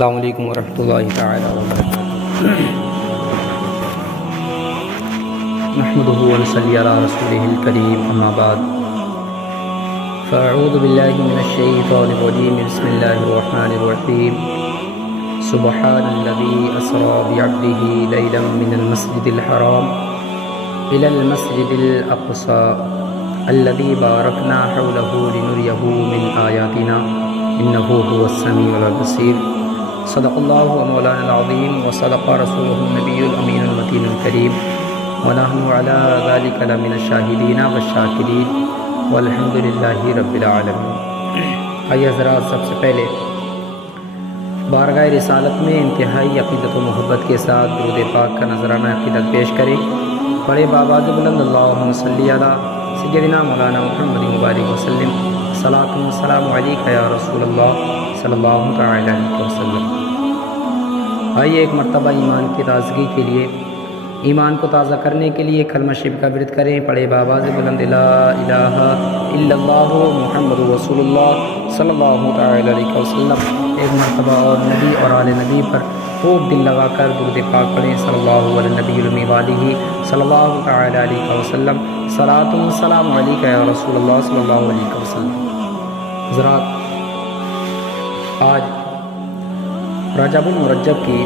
السلام علیکم ورحمۃ اللہ تعالی وبرکاتہ۔ نحمدہ ونصلی علی رسولہ الکریم، اما بعد، فاعوذ باللہ من الشیطان الرجیم، بسم اللہ الرحمن الرحیم۔ سبحان الذی اسری بعبدہ لیلا من المسجد الحرام الی المسجد الاقصی الذی بارکنا حولہ لنریہ من آیاتنا انہ هو السمیع البصیر۔ صدق اللہ مولانا العظیم وصدق رسولہ النبی الامین المتین الکریم، ونحن علی ذلک لمن الشاہدین والشاکرین والحمد للہ رب العالمین۔ آئیے حضرات، سب سے پہلے بارگاہ رسالت میں انتہائی عقیدت و محبت کے ساتھ درود پاک کا نذرانہ عقیدت پیش کریں۔ بڑے بآواز بلند اللہم صلی علی سیدنا مولانا محمد مبارک وسلم، صلاۃ و سلام علیک یا رسول اللہ صلی اللہ تعالی علیہ وسلم۔ آئیے ایک مرتبہ ایمان کی تازگی کے لیے، ایمان کو تازہ کرنے کے لیے کلمہ شریف کا ورد کریں۔ پڑھے بآواز بلند لا الہ الا اللہ محمد رسول اللہ صلی اللہ تعالی علیہ وسلم۔ ایک مرتبہ اور نبی اور آل نبی پر خوب دل لگا کر درود پاک پڑھیں، صلی اللہ علیہ نبی الامی والہ صلی اللہ تعالی علیہ وسلم۔ صلاۃ و سلام علیک یا رسول اللہ صلی اللہ علیہ وسلم۔ حضرات، آج رجب المرجب کی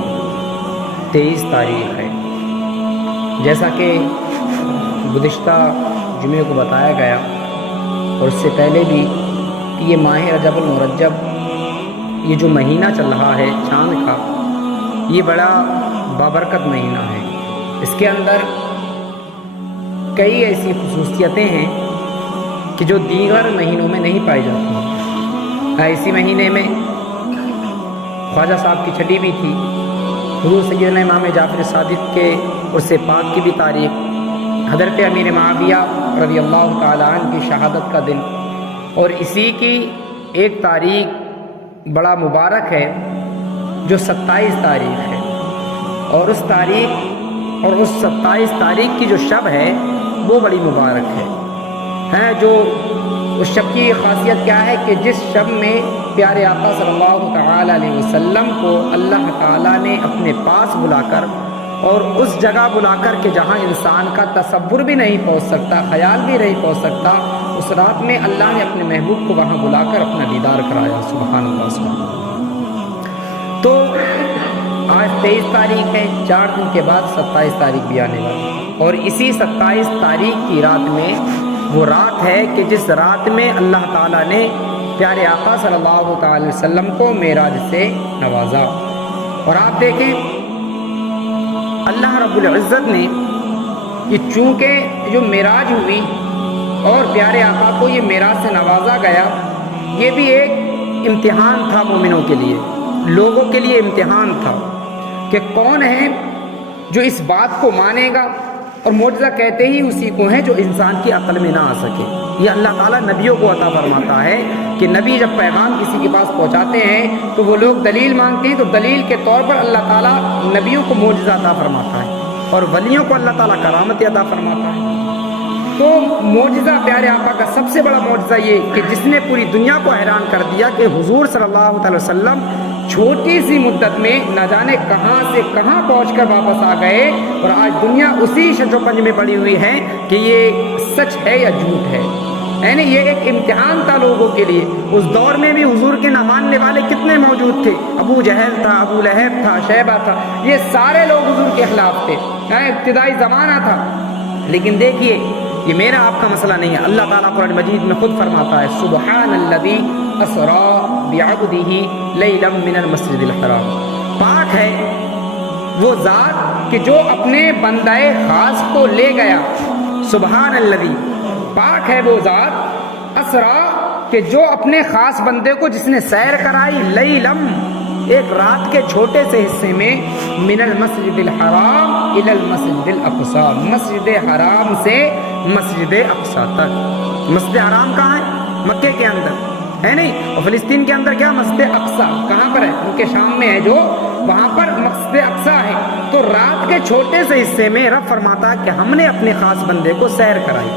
23 تاریخ ہے۔ جیسا کہ گزشتہ جمعے کو بتایا گیا اور اس سے پہلے بھی کہ یہ ماہ رجب المرجب، یہ جو مہینہ چل رہا ہے چاند کا، یہ بڑا بابرکت مہینہ ہے۔ اس کے اندر کئی ایسی خصوصیتیں ہیں کہ جو دیگر مہینوں میں نہیں پائی جاتی ہیں۔ اسی مہینے میں خواجہ صاحب کی چھٹی بھی تھی، حضور سیدنا امام جعفر صادق کے عرس پاک کی بھی تاریخ، حضرت امیر معاویہ رضی اللہ تعالیٰ عنہ کی شہادت کا دن، اور اسی کی ایک تاریخ بڑا مبارک ہے جو 27 تاریخ ہے، اور اس تاریخ اور اس 27 تاریخ کی جو شب ہے وہ بڑی مبارک ہے۔ جو اس شب کی خاصیت کیا ہے کہ جس شب میں پیارے آقا صلی اللہ تعالی علیہ وسلم کو اللہ تعالیٰ نے اپنے پاس بلا کر، اور اس جگہ بلا کر کہ جہاں انسان کا تصور بھی نہیں پہنچ سکتا، خیال بھی نہیں پہنچ سکتا، اس رات میں اللہ نے اپنے محبوب کو وہاں بلا کر اپنا دیدار کرایا۔ سبحان اللہ، سبحان اللہ۔ تو آج 23 تاریخ ہے، 4 دن کے بعد 27 تاریخ بھی آنے والی، اور اسی 27 تاریخ کی رات میں وہ رات ہے کہ جس رات میں اللہ تعالیٰ نے پیارے آقا صلی اللہ تعالی وسلم کو معراج سے نوازا۔ اور آپ دیکھیں، اللہ رب العزت نے کہ چونکہ جو معراج ہوئی اور پیارے آقا کو یہ معراج سے نوازا گیا، یہ بھی ایک امتحان تھا مومنوں کے لیے، لوگوں کے لیے امتحان تھا کہ کون ہے جو اس بات کو مانے گا۔ اور معجزہ کہتے ہی اسی کو ہے جو انسان کی عقل میں نہ آ سکے۔ یہ اللہ تعالیٰ نبیوں کو عطا فرماتا ہے کہ نبی جب پیغام کسی کے پاس پہنچاتے ہیں تو وہ لوگ دلیل مانگتے ہیں، تو دلیل کے طور پر اللہ تعالیٰ نبیوں کو معجزہ عطا فرماتا ہے، اور ولیوں کو اللہ تعالیٰ کرامت عطا فرماتا ہے۔ تو معجزہ پیارے آقا کا سب سے بڑا معجزہ یہ کہ جس نے پوری دنیا کو حیران کر دیا کہ حضور صلی اللہ تعالی وسلم چھوٹی سی مدت میں نہ جانے کہاں سے کہاں پہنچ کر واپس آ گئے، اور آج دنیا اسی شش و پنج میں پڑی ہوئی ہے کہ یہ سچ ہے یا جھوٹ ہے۔ یعنی یہ ایک امتحان تھا لوگوں کے لیے۔ اس دور میں بھی حضور کے نہ ماننے والے کتنے موجود تھے، ابو جہل تھا، ابو لہب تھا، شیبہ تھا، یہ سارے لوگ حضور کے خلاف تھے۔ ابتدائی زمانہ تھا، لیکن دیکھیے یہ میرا آپ کا مسئلہ نہیں ہے۔ اللہ تعالیٰ قرآن مجید میں خود فرماتا ہے، سبحان الذی اسری بعبدہ لیلا من المسجد الحرام۔ پاک ہے وہ ذات کہ جو اپنے بندہ خاص کو لے گیا۔ سبحان الذی، پاک ہے وہ ذات، اسری کہ جو اپنے خاص بندے کو جس نے سیر کرائی، لیلم ایک رات کے چھوٹے سے حصے میں، من المسجد الحرام الی المسجد الاقصی، مسجد حرام سے مسجد اقصی تک۔ مسجد حرام کہاں ہے؟ مکے کے اندر ہے نہیں، اور فلسطین کے اندر کیا مسجد اقصی کہاں پر ہے؟ ان کے شام میں ہے جو، وہاں پر مسجد اقصی ہے۔ تو رات کے چھوٹے سے حصے میں رب فرماتا ہے کہ ہم نے اپنے خاص بندے کو سیر کرائی۔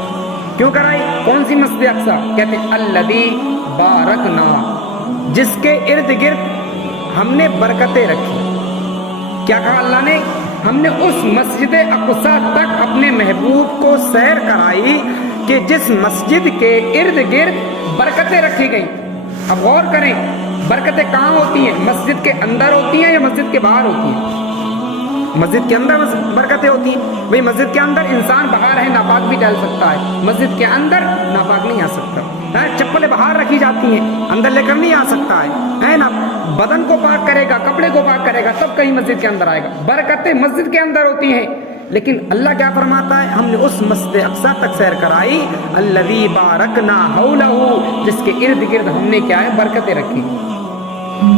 کیوں کرائی؟ کون سی مسجد اقصی؟ کہتے ہیں الذی بارکنا، جس کے ارد گرد ہم نے برکتیں رکھی. کیا کہا اللہ نے؟ ہم نے اس مسجد اقصی تک اپنے محبوب کو سیر کرائی کہ جس مسجد کے ارد گرد برکتیں رکھی گئیں. اب غور کریں، برکتیں کہاں ہوتی ہیں؟ مسجد کے اندر ہوتی ہیں یا مسجد کے باہر ہوتی ہیں؟ مسجد کے اندر برکتیں ہوتی ہیں. بھئی مسجد کے اندر انسان باہر ہے ناپاک بھی ڈال سکتا ہے، مسجد کے اندر ناپاک نہیں آ سکتا. چپلیں باہر رکھی جاتی ہیں، اندر لے کر نہیں آ سکتا ہے نا. بدن کو پاک کرے گا، کپڑے کو پاک کرے گا، تب کہیں مسجد کے اندر آئے گا. برکتیں مسجد کے اندر ہوتی ہیں. لیکن اللہ کیا فرماتا ہے؟ ہم نے اس مسجد اقصی تک سیر کرائی الذی بارکنا حولہ، جس کے ارد گرد ہم نے کیا ہے؟ برکتیں رکھی.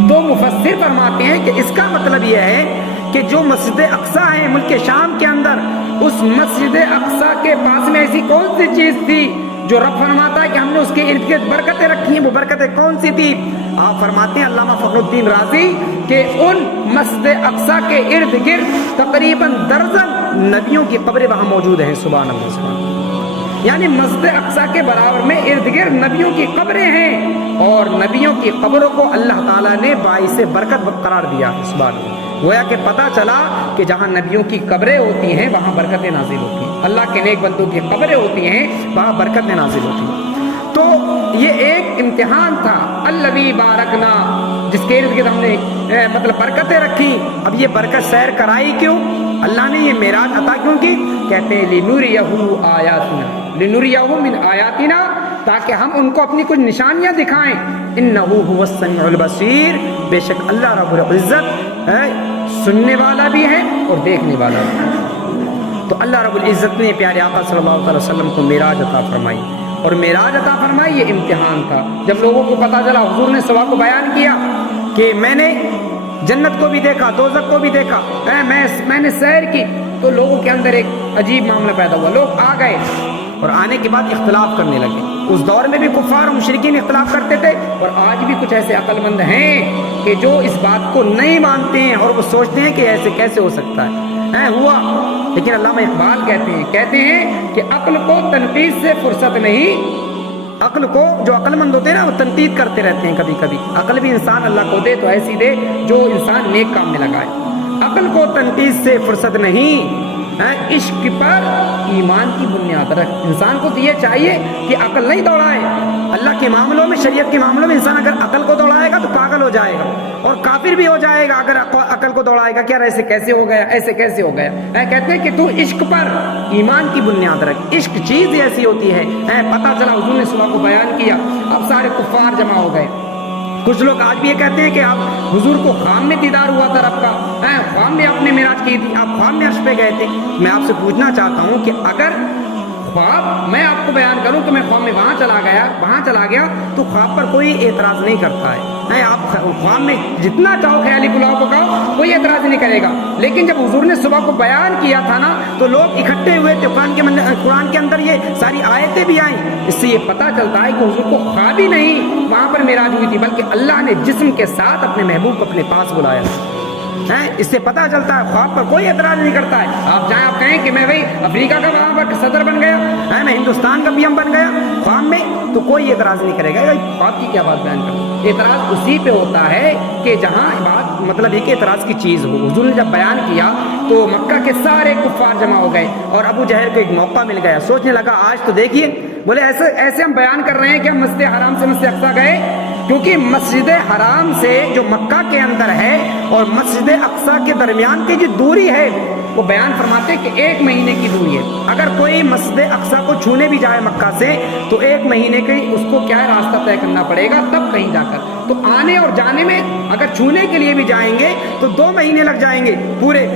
تو مفسر فرماتے ہیں کہ اس کا مطلب یہ ہے کہ جو مسجد اقصی ہے ملک شام کے اندر، اس مسجد اقصی کے پاس میں ایسی کون سی چیز تھی جو رب فرماتا ہے کہ ہم نے اس کے ارد گرد برکتیں رکھی ہیں؟ وہ برکتیں کون سی تھی؟ آپ فرماتے ہیں علامہ فخر الدین رازی کہ ان مسجد اقصی کے ارد گرد تقریباً درجن نبیوں کی قبریں وہاں موجود ہیں. سبحان اللہ سبحان اللہ. یعنی مسجد اقصی کے برابر میں ارد گرد نبیوں کی قبریں ہیں، اور نبیوں کی قبروں کو اللہ تعالیٰ نے باعث برکت قرار دیا ہے. سبحان اللہ. گویا کہ پتہ چلا کہ جہاں نبیوں کی قبریں ہوتی ہیں وہاں برکتیں نازل ہوتی ہیں، اللہ کے نیک بندوں کی قبریں ہوتی ہیں وہاں برکتیں نازل ہوتی ہیں. تو یہ ایک امتحان تھا الذی بارکنا، جس کے ارد گرد ہم نے مطلب برکتیں رکھی. اب یہ برکت سیر کرائی کیوں؟ اللہ نے یہ معراج عطا کیوں کی؟ کہتے ہیں لنریہ آیاتنا، لنریہ من آیاتنا، تاکہ ہم ان کو اپنی کچھ نشانیاں دکھائیں. انہ هو السمیع البصیر، بے شک اللہ رب العزت سننے والا بھی ہے اور دیکھنے والا بھی ہے. تو اللہ رب العزت نے پیارے آقا صلی اللہ علیہ وسلم کو معراج عطا فرمائی، اور معراج عطا فرمائی یہ امتحان تھا. جب لوگوں کو پتا چلا، حضور نے صبح کو بیان کیا کہ میں نے جنت کو بھی دیکھا، دوزخ کو بھی دیکھا، میں نے سیر کی، تو لوگوں کے اندر ایک عجیب معاملہ پیدا ہوا. لوگ آ گئے اور آنے کے بعد اختلاف کرنے لگے. اس دور میں بھی کفار و مشرکین اختلاف کرتے تھے، اور آج بھی کچھ ایسے عقل مند ہیں کہ جو اس بات کو نہیں مانتے ہیں اور وہ سوچتے ہیں کہ ایسے کیسے ہو سکتا ہے ہوا. لیکن علامہ اقبال کہتے ہیں کہ عقل کو تنقید سے فرصت نہیں. عقل کو جو عقل مند ہوتے ہیں نا وہ تنقید کرتے رہتے ہیں. کبھی کبھی عقل بھی انسان اللہ کو دے تو ایسی دے جو انسان نیک کام میں لگائے. عقل کو تنقید سے فرصت نہیں. عشق پر ایمان کی بنیاد رکھ. انسان کو تو یہ چاہیے کہ عقل نہیں دوڑائے. اللہ کے معاملوں میں، شریعت کے معاملوں میں انسان اگر عقل کو دوڑائے گا تو پاگل ہو جائے گا اور کافر بھی ہو جائے گا. اگر عقل کو دوڑائے گا کہ یار ایسے کیسے ہو گیا، ایسے کیسے ہو گیا. کہتے ہیں کہ تو عشق پر ایمان کی بنیاد رکھ. عشق چیز ایسی ہوتی ہے. پتہ چلا حضور نے صبح کو بیان کیا، اب سارے کفار جمع ہو گئے. کچھ لوگ آج بھی یہ کہتے ہیں کہ آپ حضور کو خواب میں دیدار ہوا تھا رب کا، خواب میں آپ نے معراج کی تھی، آپ خواب میں عرش پہ گئے تھے. میں آپ سے پوچھنا چاہتا ہوں کہ اگر خواب میں آپ کو بیان کروں کہ میں خواب میں وہاں چلا گیا تو خواب پر کوئی اعتراض نہیں کرتا ہے. آپ خواب میں جتنا چاہو خیالی کلاؤ پکاؤ، کوئی اعتراض نہیں کرے گا. لیکن جب حضور نے صبح کو بیان کیا تھا نا تو لوگ اکٹھے ہوئے تھے. قرآن کے اندر یہ ساری آیتیں بھی آئیں. اس سے یہ پتہ چلتا ہے کہ حضور کو خواب ہی نہیں وہاں پر معراج ہوئی تھی، بلکہ اللہ نے جسم کے ساتھ اپنے محبوب کو اپنے پاس بلایا. اس سے پتہ چلتا ہے خواب پر کوئی اعتراض نہیں کرتا ہے. آپ جائیں آپ کہیں کہ میں بھائی افریقہ کا وہاں پر صدر بن گیا، میں ہندوستان کا پی ایم بن گیا خواب میں، تو کوئی اعتراض نہیں کرے گا. خواب کی کیا بات بیان کروں؟ اعتراض اسی پہ ہوتا ہے کہ جہاں بات مطلب ایک اعتراض کی چیز ہو. حضور نے جب بیان کیا تو مکہ کے سارے کفار جمع ہو گئے اور ابو جہل کو ایک موقع مل گیا. سوچنے لگا آج تو دیکھیے، بولے ایسے ہم بیان کر رہے ہیں کہ ہم مسجد حرام سے مسجد اقصی گئے، کیونکہ مسجد حرام سے جو مکہ کے اندر ہے اور مسجد اقصی کے درمیان کی جو دوری ہے وہ بیان فرماتے کہ 1 مہینے کی دوری ہے. اگر کوئی مسجد اقصی کو چھونے بھی جائے مکہ سے تو 1 مہینے کے اس کو کیا راستہ طے کرنا پڑے گا تب کہیں جا کر. تو آنے اور جانے میں اگر چھونے کے لیے بھی جائیں گے تو 2 مہینے لگ جائیں گے پورے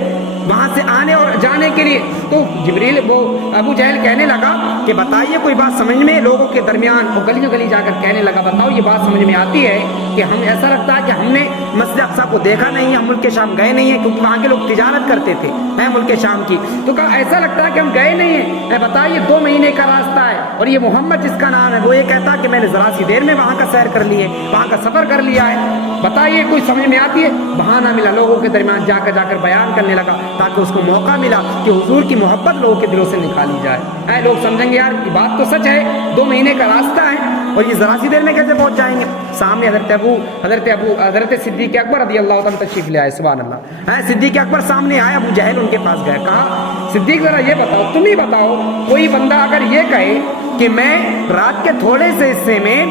وہاں سے آنے اور جانے کے لیے. تو جبریل وہ ابو جہل کہنے لگا کہ بتائیے کوئی بات سمجھ میں. لوگوں کے درمیان وہ گلی جا کر کہنے لگا بتاؤ یہ بات سمجھ میں آتی ہے کہ ہم ایسا لگتا ہے کہ ہم نے مسجد اقصی کو دیکھا نہیں ہے، ہم ملک شام گئے نہیں ہیں، کیونکہ وہاں کے لوگ تجارت کرتے تھے ملک شام کی. تو کہا ایسا لگتا ہے کہ ہم گئے نہیں ہیں. بتائیے 2 مہینے کا راستہ ہے اور یہ محمد جس کا نام ہے وہ یہ کہتا کہ میں نے ذرا سی دیر میں وہاں کا سیر کر لیے، وہاں کا سفر کر لیا ہے. بتائیے کوئی سمجھ میں آتی ہے؟ بہانہ ملا لوگوں کے درمیان جا کر بیان کرنے لگا تاکہ اس کو موقع ملا کہ حضور کی محبت لوگوں کے دلوں سے نکالی جائے. لوگ سمجھیں گے یار یہ بات تو سچ ہے، 2 مہینے کا راستہ ہے. اور یہ ذرا سی دیر میں کیسے پہنچ جائیں گے؟ سامنے حضرت صدیق اکبر رضی اللہ عنہ تشریف لے آئے، سبحان اللہ۔ صدیق اکبر سامنے آئے، ابو جہل ان کے پاس گئے، کہا صدیق ذرا یہ بتاؤ، تم ہی بتاؤ، کوئی بندہ اگر یہ کہے کہ میں رات کے تھوڑے سے حصے میں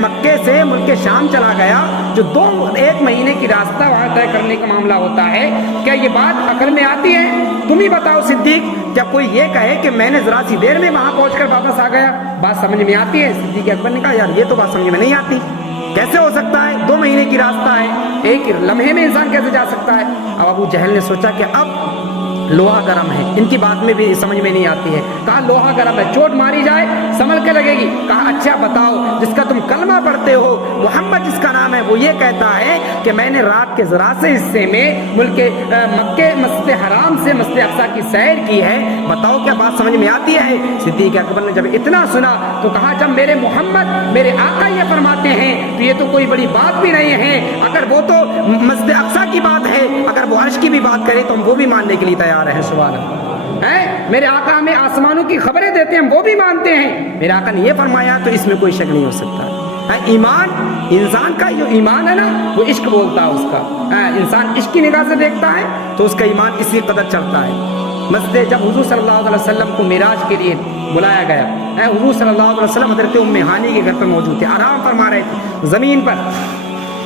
مکے سے ملک شام چلا گیا، جو 1 مہینے کی راستہ وہاں طے کرنے کا معاملہ ہوتا ہے، کیا یہ بات عقل میں آتی ہے؟ تم ہی بتاؤ صدیق، کیا کوئی یہ کہے کہ میں نے ذرا سی دیر میں وہاں پہنچ کر واپس آ گیا، بات سمجھ میں آتی ہے؟ صدیق اکبر نے کہا یار یہ تو بات سمجھ میں نہیں آتی، کیسے ہو سکتا ہے؟ 2 مہینے کی راستہ ہے، ایک لمحے میں انسان کیسے جا سکتا ہے؟ اب ابو جہل نے سوچا کہ اب لوہا گرم ہے، ان کی بات میں بھی سمجھ میں نہیں آتی ہے، کہا لوہا گرم ہے، چوٹ ماری جائے سنبھل کے لگے گی۔ کہا اچھا بتاؤ، جس کا تم کلمہ پڑھتے ہو، محمد جس کا نام ہے، وہ یہ کہتا ہے کہ میں نے رات کے ذرا سے حصے میں ملک مکے مسجد حرام سے مسجد اقصی کی سیر کی ہے، بتاؤ کیا بات سمجھ میں آتی ہے؟ صدیق اکبر نے جب اتنا سنا تو کہا جب میرے محمد میرے آقا یہ فرماتے ہیں تو یہ تو کوئی بڑی بات بھی نہیں ہے، اگر وہ تو مسجد اقصی کی بات ہے، اگر وہ عرش کی بھی بات کرے تو ہم وہ بھی ماننے کے لیے تیار ہیں، سبحان اللہ۔ میرے آقا ہمیں آسمانوں کی خبریں دیتے ہیں، ہم وہ بھی مانتے ہیں، میرے آقا نے یہ فرمایا تو اس میں کوئی شک نہیں ہو سکتا۔ ایمان، انسان کا جو ایمان ہے نا وہ عشق بولتا ہے، اس کا انسان عشق کی نگاہ سے دیکھتا ہے تو اس کا ایمان اسی قدر چلتا ہے۔ مسجد جب حضور صلی اللہ علیہ وسلم کو معراج کے لیے بلایا گیا، حضور صلی اللہ علیہ وسلم حضرت ام ہانی کے گھر پر موجود تھے، آرام فرما رہے تھے زمین پر۔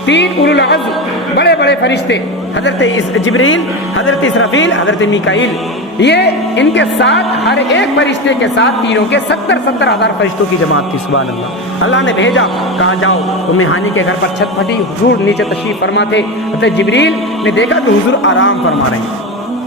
3 اولو العزم بڑے بڑے فرشتے، حضرت جبریل، حضرت اسرافیل، حضرت میکائیل، یہ ان کے ساتھ ہر ایک فرشتے کے ساتھ تینوں کے 70 ہزار فرشتوں کی جماعت تھی، سبحان اللہ۔ اللہ نے بھیجا، کہا جاؤ ام ہانی کے گھر پر چھت پھٹی، حضور نیچے تشریف فرما تھے، حضرت جبریل نے دیکھا کہ حضور آرام فرما رہے ہیں۔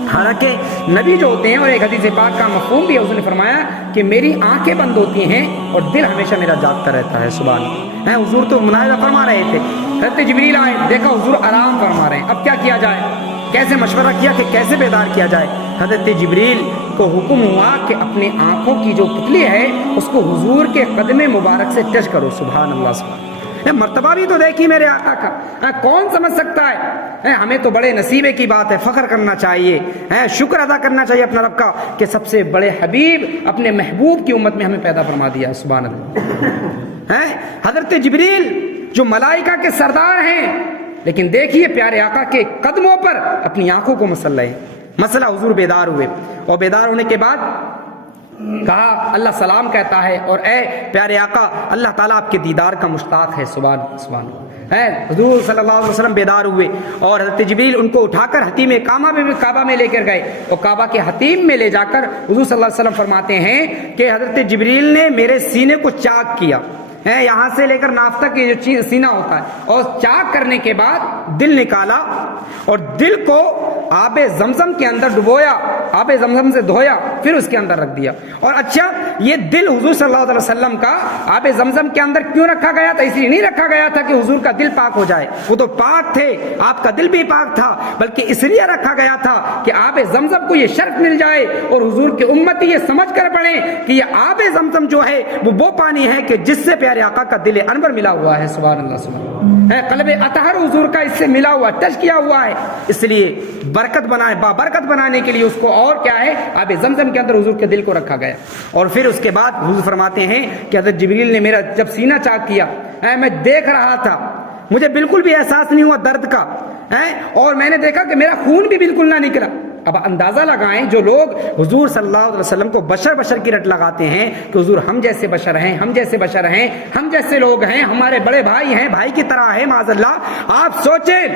حالانکہ نبی جو ہوتے ہیں، اور ایک حدیث پاک کا مفہوم بھی ہے، اس نے فرمایا کہ میری آنکھیں بند ہوتی ہیں اور دل ہمیشہ میرا جاگتا رہتا ہے، سبحان اللہ۔ حضور تو مناظرہ فرما رہے تھے، حضرت جبریل آئے، دیکھا حضور آرام فرما رہے ہیں، اب کیا کیا جائے؟ کیسے مشورہ کیا کہ کیسے بیدار کیا جائے؟ حضرت جبریل کو حکم ہوا کہ اپنی آنکھوں کی جو پتلی ہے اس کو حضور کے قدم مبارک سے ٹچ کرو، سبحان اللہ، سبحان اللہ۔ مرتبہ بھی تو دیکھی میرے آقا کا، کون سمجھ سکتا ہے؟ ہمیں تو بڑے نصیبے کی بات ہے، فخر کرنا چاہیے، شکر ادا کرنا چاہیے اپنا رب کا کہ سب سے بڑے حبیب اپنے محبوب کی امت میں ہمیں پیدا فرما دیا، سبحان اللہ۔ حضرت جبریل جو ملائکہ کے سردار ہیں، لیکن دیکھیے پیارے آقا کے قدموں پر اپنی آنکھوں کو مسئلہ حضور بیدار ہوئے، اور بیدار ہونے کے بعد کہا اللہ سلام کہتا ہے، اور اے پیارے آقا اللہ تعالیٰ آپ کے دیدار کا مشتاق ہے، سبحان حضور صلی اللہ علیہ وسلم بیدار ہوئے، اور حضرت جبریل ان کو اٹھا کر حتیم کعبہ میں لے کر گئے، اور کعبہ کے حتیم میں لے جا کر حضور صلی اللہ علیہ وسلم فرماتے ہیں کہ حضرت جبریل نے میرے سینے کو چاک کیا، یہاں سے لے کر ناف تک یہ جو سینہ ہوتا ہے، اور چاک کرنے کے بعد دل نکالا اور دل کو آب زمزم کے اندر ڈبویا، آب زمزم سے دھویا، پھر اس کے اندر رکھ دیا۔ اور اچھا یہ دل حضور صلی اللہ علیہ وسلم کا آب زمزم کے اندر کیوں رکھا گیا تھا؟ اس لیے نہیں رکھا گیا تھا کہ حضور کا دل پاک ہو جائے، وہ تو پاک تھے، آپ کا دل بھی پاک تھا، بلکہ اس لیے رکھا گیا تھا کہ آب زمزم کو یہ شرف مل جائے اور حضور کے امتی یہ سمجھ کر پڑھیں کہ یہ آب زمزم جو ہے وہ پانی ہے کہ جس سے پیارے آقا کا دل انور ملا ہوا ہے، سبحان اللہ، سبحان اللہ، قلب اطہر حضور کا اس سے ملا ہوا، ٹچ کیا ہوا ہے، اس لیے بابرکت بنانے کے لیے اس کو اور کیا ہے، آب زمزم کے اندر حضور کے دل کو رکھا گیا۔ اور پھر اس کے بعد حضور فرماتے ہیں کہ حضرت جبریل نے میرا جب سینہ چاک کیا، میں دیکھ رہا تھا، مجھے بالکل بھی احساس نہیں ہوا درد کا، اور میں نے دیکھا کہ میرا خون بھی بالکل نہ نکلا۔ اب اندازہ لگائیں جو لوگ حضور صلی اللہ علیہ وسلم کو بشر کی رٹ لگاتے ہیں کہ حضور ہم جیسے بشر ہیں، ہم جیسے لوگ ہیں، ہمارے بڑے بھائی ہیں، بھائی کی طرح ہے، معاذ اللہ۔ آپ سوچیں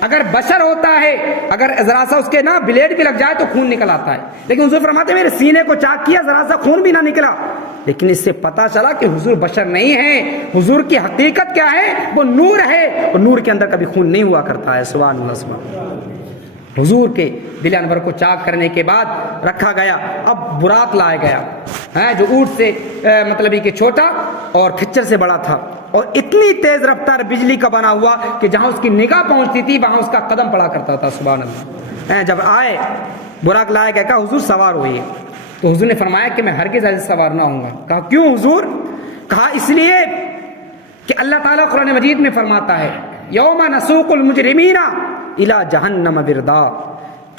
اگر بشر ہوتا ہے، اگر ذرا سا اس کے نا بلیڈ بھی لگ جائے تو خون نکل آتا ہے، لیکن حضور فرماتے ہیں میرے سینے کو چاک کیا، ذرا سا خون بھی نہ نکلا۔ لیکن اس سے پتا چلا کہ حضور بشر نہیں ہیں، حضور کی حقیقت کیا ہے، وہ نور ہے، اور نور کے اندر کبھی خون نہیں ہوا کرتا ہے، سبحان اللہ، سبحان اللہ۔ حضور کے دل انور کو چاک کرنے کے بعد رکھا گیا، اب براق لایا گیا، جو اونٹ سے مطلب یہ کہ چھوٹا اور کھچر سے بڑا تھا، اور اتنی تیز رفتار بجلی کا بنا ہوا کہ جہاں اس کی نگاہ پہنچتی تھی وہاں اس کا قدم پڑا کرتا تھا، سبحان اللہ۔ جب آئے براق لایا گیا، کہا حضور سوار ہوئے، تو حضور نے فرمایا کہ میں ہرگز ایسے سوار نہ ہوں گا۔ کہا کیوں حضور؟ کہا اس لیے کہ اللہ تعالیٰ قرآن مجید میں فرماتا ہے یوم نسوق المجرمین الی جہنم وردا،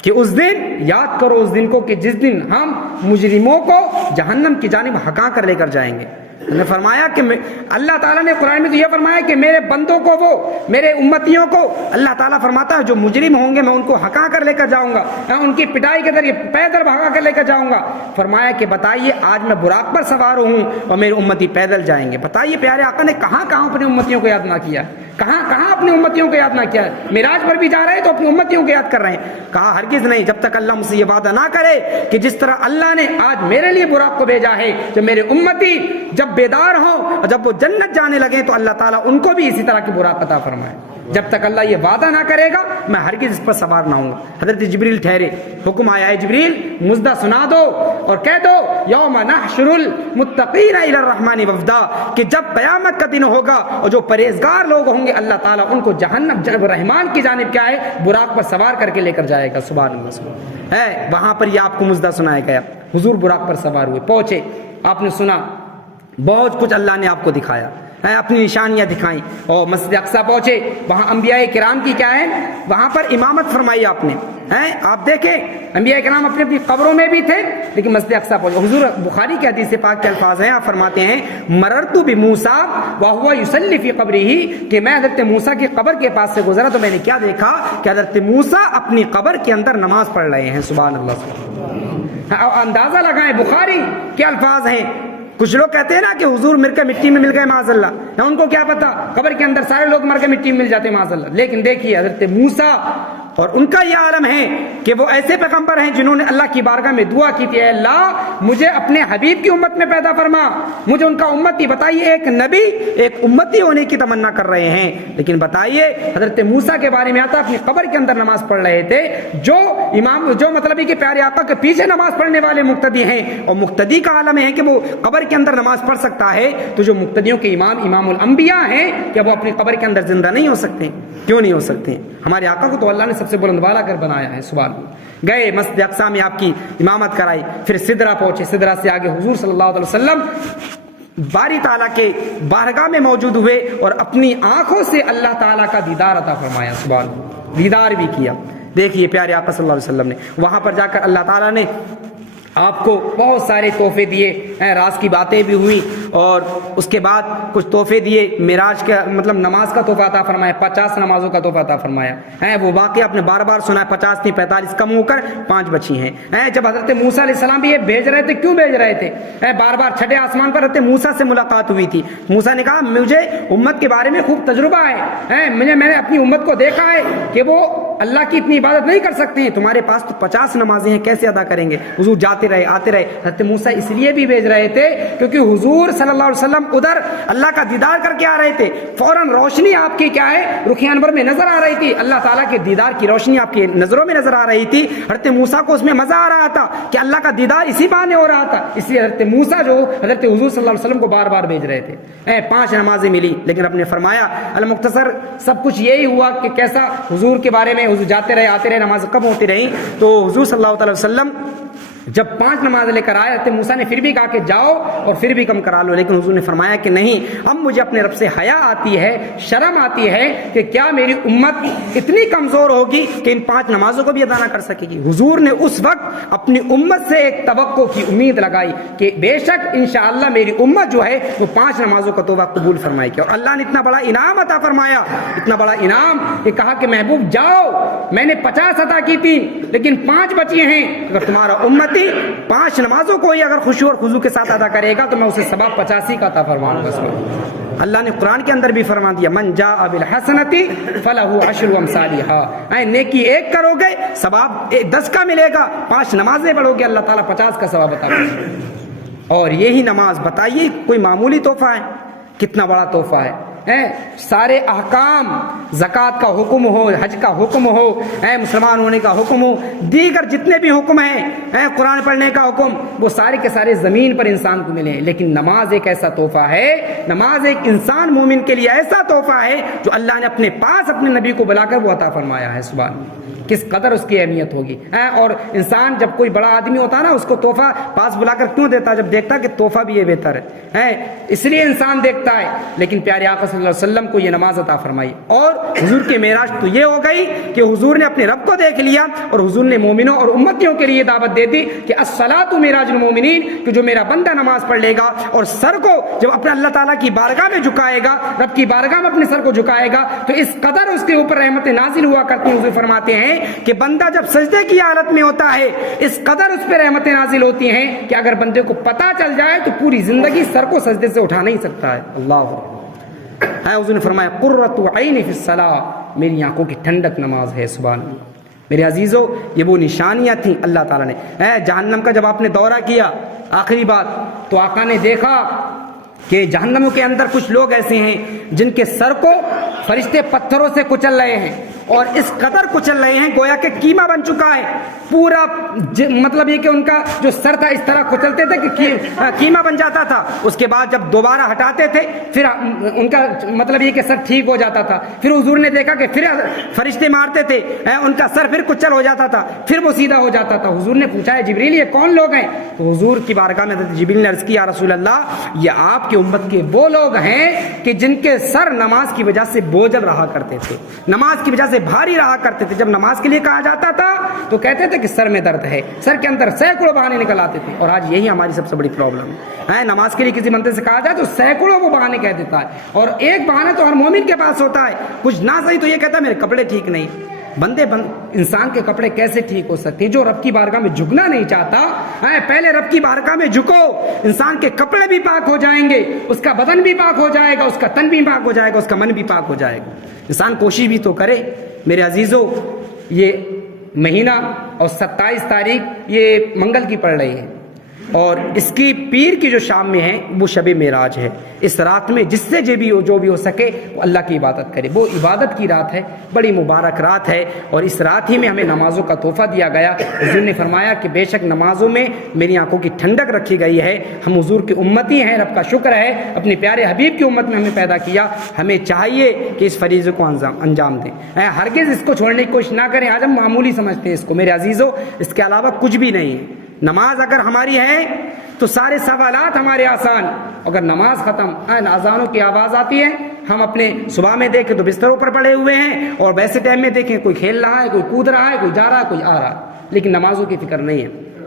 کہ اس دن یاد کرو اس دن کو کہ جس دن ہم مجرموں کو جہنم کی جانب ہکا کر لے کر جائیں گے۔ نے فرمایا کہ اللہ تعالیٰ نے قرآن میں تو یہ فرمایا کہ میرے بندوں کو، وہ میرے امتیوں کو، اللہ تعالیٰ فرماتا ہے جو مجرم ہوں گے میں ان کو ہکا کر لے کر جاؤں گا، ان کی پٹائی کے ذریعے پیدل بھگا کر لے کر جاؤں گا۔ فرمایا کہ بتائیے آج میں براق پر سوار ہوں اور میرے امتی پیدل جائیں گے۔ بتائیے پیارے آقا نے کہاں کہاں اپنی امتیوں کو یاد نہ کیا، کہاں کہاں اپنی امتیوں کو یاد نہ کیا۔ معراج پر بھی جا رہے ہیں تو اپنی امتیوں کو یاد کر رہے ہیں۔ کہا ہرگز نہیں، جب تک اللہ مجھ سے یہ وعدہ نہ کرے کہ جس طرح اللہ نے آج میرے لیے براق کو بھیجا ہے، جب میرے امتی جب بیدار ہوں اور جب وہ جنت جانے لگے تو اللہ تعالیٰ ان کو بھی اسی طرح کی براق عطا فرمائے۔ جب تک اللہ یہ وعدہ نہ کرے گا میں ہرگز اس پر سوار نہ ہوں گا۔ حضرت جبریل ٹھہرے، حکم آیا ہے جبریل مزدہ سنا دو اور کہہ دو یوم نحشر المتقین الی الرحمن وفدا، کہ جب قیامت کا دن ہوگا اور جو پرہیزگار لوگ ہوں گے اللہ تعالیٰ ان کو جہنم رحمان کی جانب کیا ہے براق پر سوار کر کے لے کر جائے گا۔ سبحان اللہ سبحان ہے۔ وہاں پر یہ آپ کو مزدہ سنایا گیا، حضور براق پر سوار ہوئے، پہنچے، آپ نے سنا بہت کچھ اللہ نے آپ کو دکھایا، اپنی نشانیاں دکھائیں، اور مسجد اقصیٰ پہنچے، وہاں انبیاء کرام کی کیا ہے، وہاں پر امامت فرمائی آپ نے، آپ دیکھیں انبیاء کرام اپنی اپنی قبروں میں بھی تھے لیکن مسجد اقصیٰ پہنچے۔ حضور بخاری کی حدیث پاک کے الفاظ ہیں، آپ فرماتے ہیں مررت بموسیٰ وہو یصلی فی قبرہ، کہ میں حضرت موسیٰ کی قبر کے پاس سے گزرا تو میں نے کیا دیکھا کہ حضرت موسیٰ اپنی قبر کے اندر نماز پڑھ رہے ہیں۔ سبحان اللہ۔ اندازہ لگائیں بخاری کے الفاظ ہیں۔ کچھ لوگ کہتے ہیں نا کہ حضور مر کے مٹی میں مل گئے معاذ اللہ، ان کو کیا پتا، قبر کے اندر سارے لوگ مر کے مٹی میں مل جاتے معاذ اللہ، لیکن دیکھیے حضرت موسیٰ اور ان کا یہ عالم ہے کہ وہ ایسے پیغمبر ہیں جنہوں نے اللہ کی بارگاہ میں دعا کی تھی، اے اللہ مجھے اپنے حبیب کی امت میں پیدا فرما، مجھے ان کا امتی۔ بتائیے ایک نبی ایک امتی ہونے کی تمنا کر رہے ہیں، لیکن بتائیے حضرت موسیٰ کے بارے میں آتا اپنی قبر کے اندر نماز پڑھ رہے تھے، جو مطلب ہے کہ پیارے آقا کے پیچھے نماز پڑھنے والے مقتدی ہیں، اور مقتدی کا عالم ہے کہ وہ قبر کے اندر نماز پڑھ سکتا ہے، تو جو مقتدیوں کے امام الانبیاء ہیں کیا وہ اپنی قبر کے اندر زندہ نہیں ہو سکتے؟ کیوں نہیں ہو سکتے؟ ہمارے آقا کو تو اللہ نے سب سے بلند بالا کر بنایا ہے۔ سبحان اللہ۔ گئے مسجد اقصیٰ میں آپ کی امامت کرائی، پھر سدرہ پہنچے، سدرہ سے آگے حضور صلی اللہ علیہ وسلم باری تعالیٰ کے بارگاہ میں موجود ہوئے اور اپنی آنکھوں سے اللہ تعالیٰ کا دیدار عطا فرمایا۔ سبحان اللہ، دیدار بھی کیا۔ دیکھیے پیارے آقا صلی اللہ علیہ وسلم نے وہاں پر جا کر اللہ تعالیٰ نے آپ کو بہت سارے تحفے دیے، راز کی باتیں بھی ہوئی، اور اس کے بعد کچھ تحفے دیے، معراج کا مطلب نماز کا تحفہ عطا فرمایا، 50 نمازوں کا تحفہ عطا فرمایا ہے۔ وہ واقعہ آپ نے بار بار سنا ہے، 50 تھی 45 کم ہو کر 5 بچی ہیں۔ جب حضرت موسیٰ علیہ السلام بھی یہ بھیج رہے تھے، کیوں بھیج رہے تھے؟ بار بار چھٹے آسمان پر حضرت موسیٰ سے ملاقات ہوئی تھی، موسیٰ نے کہا مجھے امت کے بارے میں خوب تجربہ ہے، میں نے اپنی امت کو دیکھا ہے کہ وہ اللہ کی اتنی عبادت نہیں کر سکتے ہیں، تمہارے پاس تو 50 نمازیں ہیں، کیسے ادا کریں گے؟ حضور جاتے رہے آتے رہے۔ حضرت موسیٰ اس لیے بھی بھیج رہے تھے کیونکہ حضور صلی اللہ علیہ وسلم ادھر اللہ کا دیدار کر کے آ رہے تھے، فوراً روشنی آپ کی کیا ہے رخ انور میں نظر آ رہی تھی، اللہ تعالیٰ کے دیدار کی روشنی آپ کی نظروں میں نظر آ رہی تھی۔ حضرت موسیٰ کو اس میں مزہ آ رہا تھا کہ اللہ کا دیدار اسی بہانے ہو رہا تھا، اس لیے حضرت موسیٰ جو حضرت حضور صلی اللہ علیہ وسلم کو بار بار بھیج رہے تھے۔ 5 نمازیں ملی، لیکن آپ نے فرمایا المختصر سب کچھ یہی ہوا کہ کیسا حضور کے بارے میں، حضور جاتے رہے آتے رہے، نماز کم ہوتی رہی، تو حضور صلی اللہ علیہ وسلم جب 5 نماز لے کر آئے، حضرت موسیٰ نے پھر بھی کہا کہ جاؤ اور پھر بھی کم کرا لو، لیکن حضور نے فرمایا کہ نہیں، اب مجھے اپنے رب سے حیا آتی ہے، شرم آتی ہے کہ کیا میری امت اتنی کمزور ہوگی کہ ان 5 نمازوں کو بھی ادا نہ کر سکے گی۔ حضور نے اس وقت اپنی امت سے ایک توقع کی امید لگائی کہ بے شک انشاءاللہ میری امت جو ہے وہ 5 نمازوں کا توبہ قبول فرمائے گی، اور اللہ نے اتنا بڑا انعام عطا فرمایا، اتنا بڑا انعام کہ کہا کہ محبوب جاؤ، میں نے 50 عطا کی تھی لیکن 5 بچی ہیں، اگر تمہارا امتی 5 نمازوں کو ہی اگر خشوع اور خضوع کے ساتھ ادا کرے گا تو میں اسے ثواب 85 کا عطا فرماؤں گا۔ اللہ نے قرآن کے اندر بھی فرما دیا من جاء بالحسنۃ فلہ 10 امثالها، نیکی 1 کرو گے ثواب 10 کا ملے گا، 5 نمازیں پڑھو گے اللہ تعالیٰ 50 کا ثواب عطا کرے گا۔ اور یہی نماز بتائیے کوئی معمولی تحفہ ہے؟ کتنا بڑا تحفہ ہے۔ سارے احکام، زکوٰۃ کا حکم ہو، حج کا حکم ہو، مسلمان ہونے کا حکم ہو، دیگر جتنے بھی حکم ہیں، قرآن پڑھنے کا حکم، وہ سارے کے سارے زمین پر انسان کو ملے، لیکن نماز ایک ایسا تحفہ ہے، نماز ایک انسان مومن کے لیے ایسا تحفہ ہے جو اللہ نے اپنے پاس اپنے نبی کو بلا کر وہ عطا فرمایا ہے۔ سبحان اللہ، کس قدر اس کی اہمیت ہوگی۔ اور انسان جب کوئی بڑا آدمی ہوتا ہے نا، اس کو تحفہ پاس بلا کر کیوں دیتا ہے؟ جب دیکھتا ہے کہ تحفہ بھی یہ بہتر ہے، اس لیے انسان دیکھتا ہے۔ لیکن پیارے آقا صلی اللہ علیہ وسلم کو یہ نماز عطا فرمائی. اور حضور کی معراج تو یہ ہو گئی کہ حضور نے اپنے رب کو دیکھ لیا اور حضور نے مومنوں اور امتیوں کے لیے دعوت دے دی کہ الصلاۃ معراج المومنین، کہ جو میرا بندہ نماز پڑھ لے گا اور سر کو جب اپنے اللہ تعالیٰ کی بارگاہ میں جھکائے گا، رب کی بارگاہ میں اپنے سر کو جھکائے گا، تو اس قدر اس کے اوپر رحمتیں نازل ہوا کرتی ہیں. حضور فرماتے ہیں کہ بندہ جب سجدے کی حالت میں ہوتا ہے اس قدر اس پہ رحمتیں نازل ہوتی ہیں کہ اگر بندے کو پتہ چل جائے تو پوری زندگی سر کو سجدے سے اٹھا نہیں سکتا ہے. اللہ ہے. حضور نے فرمایا قرۃ عین فی الصلاۃ، میری آنکھوں کی ٹھنڈک نماز ہے. سبحان اللہ. میرے عزیزو، یہ وہ نشانیاں تھیں اللہ تعالیٰ نے. جہنم کا جب آپ نے دورہ کیا آخری بات، تو آقا نے دیکھا کہ جہنموں کے اندر کچھ لوگ ایسے ہیں جن کے سر کو فرشتے پتھروں سے کچل رہے ہیں، اور اس قدر کچل رہے ہیں گویا کہ قیمہ بن چکا ہے پورا. مطلب یہ کہ ان کا جو سر تھا اس طرح کچلتے تھے کہ قیمہ بن جاتا تھا. اس کے بعد جب دوبارہ ہٹاتے تھے پھر ان کا مطلب یہ کہ سر ٹھیک ہو جاتا تھا. پھر حضور نے دیکھا کہ پھر فرشتے مارتے تھے، ان کا سر پھر کچل ہو جاتا تھا، پھر وہ سیدھا ہو جاتا تھا. حضور نے پوچھا ہے جبریل یہ کون لوگ ہیں؟ تو حضور کی بارگاہ میں جبریل نے عرض کیا رسول اللہ یہ آپ کی امت کے وہ لوگ ہیں کہ جن کے سر نماز کی وجہ سے بوجھل رہا کرتے تھے، نماز کی وجہ سے بھاری رہا کرتے تھے. جب نماز کے لیے کہا جاتا تھا تو کہتے تھے کہ سر میں درد ہے، سر کے اندر سینکڑوں بہانے نکل آتے تھے. اور آج یہی ہماری سب سے بڑی پرابلم ہے. نماز کے لیے کسی بندے سے کہا جائے تو سینکڑوں وہ بہانے کہہ دیتا ہے، اور ایک بہانہ تو ہر مومن کے پاس ہوتا ہے. کچھ نہ صحیح تو یہ کہتا ہے میرے کپڑے ٹھیک نہیں. انسان کے کپڑے کیسے ٹھیک ہو سکتے ہیں؟ جو رب کی بارگاہ میں جھکنا نہیں چاہتا، پہلے رب کی بارگاہ میں جھکو، انسان کے کپڑے بھی پاک ہو جائیں گے، اس کا بدن بھی پاک ہو جائے گا، اس کا تن بھی پاک ہو جائے گا، اس کا من بھی پاک ہو جائے گا. انسان کوشش بھی تو کرے. میرے عزیزو، یہ مہینہ اور 27 تاریخ یہ منگل کی پڑ رہی ہے، اور اس کی پیر کی جو شام میں ہے وہ شب معراج ہے. اس رات میں جس سے جو بھی ہو سکے وہ اللہ کی عبادت کرے. وہ عبادت کی رات ہے، بڑی مبارک رات ہے، اور اس رات ہی میں ہمیں نمازوں کا تحفہ دیا گیا. حضور نے فرمایا کہ بے شک نمازوں میں میری آنکھوں کی ٹھنڈک رکھی گئی ہے. ہم حضور کی امتی ہیں، رب کا شکر ہے اپنے پیارے حبیب کی امت میں ہمیں پیدا کیا. ہمیں چاہیے کہ اس فریضے کو انجام دیں، ہرگز اس کو چھوڑنے کی کوشش نہ کریں. آج ہم معمولی سمجھتے ہیں اس کو. میرے عزیزو، اس کے علاوہ کچھ بھی نہیں ہے. نماز اگر ہماری ہے تو سارے سوالات ہمارے آسان. اگر نماز ختم، اذانوں کی آواز آتی ہے، ہم اپنے صبح میں دیکھیں تو بستروں پر پڑے ہوئے ہیں، اور ویسے ٹائم میں دیکھیں کوئی کھیل رہا ہے، کوئی کود رہا ہے، کوئی جا رہا ہے، کوئی آ رہا ہے، لیکن نمازوں کی فکر نہیں ہے.